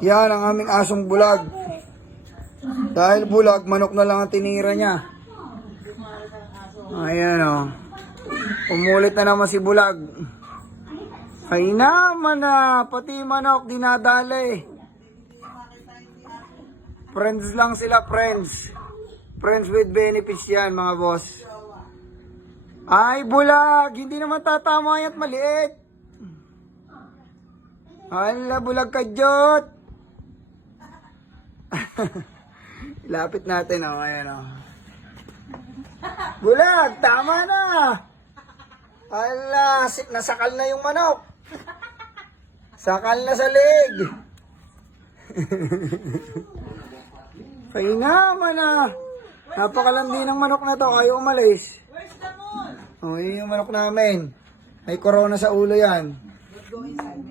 Yan ang aming asong bulag. Dahil bulag, manok na lang ang tinira niya. Ayan o. Umulit na naman si bulag. Ay naman na, pati manok dinadali. Friends lang sila, friends. Friends with benefits yan, mga boss. Ay, bulag! Hindi naman tatama yan at maliit. Hala, bulag ka, Jot! Lapit natin, oh. Ayan, oh. Bulag! Tama na! Hala, nasakal na yung manok. Sakal na sa leg. Kaya naman ah. Napakalandi ng manok na to. Ayaw umalis. Where's the moon? Oh, yun yung manok namin. May corona sa ulo yan go inside.